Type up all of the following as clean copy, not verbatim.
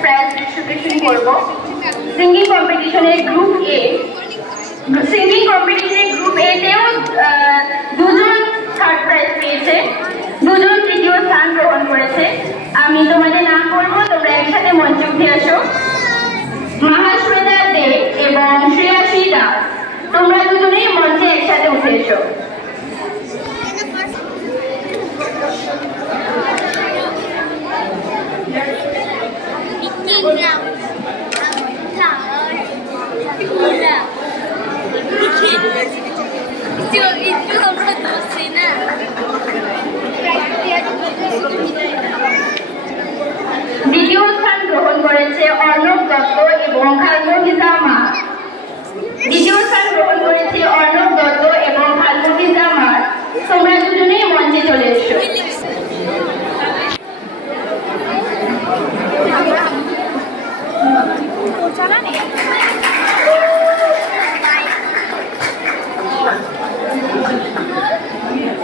Prize distribution করব। Singing কম্পিটিশনে group এ তেও দুজন থার্ড প্রাইজ পেয়েছে, দুজন তৃতীয় স্থান গ্রহণ করেছে। আমি তোমাদের নাম বলবো, তোমরা একসাথে মঞ্চে উঠে আসো। মহাশ্বেতা দে এবং শ্রেয়াসী দাস, তোমরা দুজনেই মঞ্চে একসাথে উঠে এসো। দ্বিতীয় স্থান গ্রহণ করেছে অর্ণব দত্ত এবং খালমতি জামা। দ্বিতীয় স্থান গ্রহণ করেছে অর্ণব দত্ত এবং খালমতি জামা, তোমরা দুজনেই মঞ্চে চলে এসো।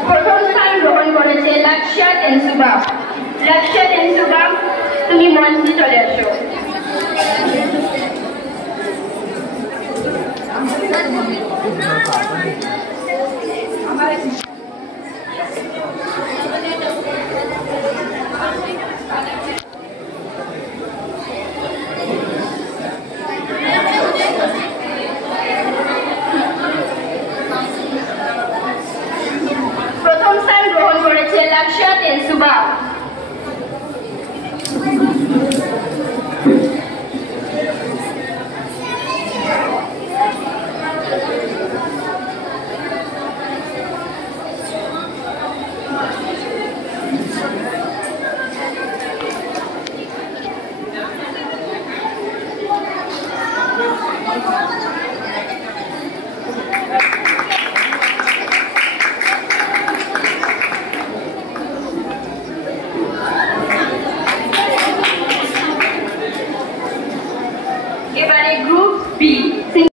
প্রথম স্থান গ্রহণ করেছে লাক্ষ্যা তেনসুবা। লাক্ষ্যা তেনসুবা, তুমি মঞ্চে চলে আসো। প্রথম স্থান গ্রহণ করেছে লাক্ষ্যা তেনসুবা। এবারে গ্রুপ বি।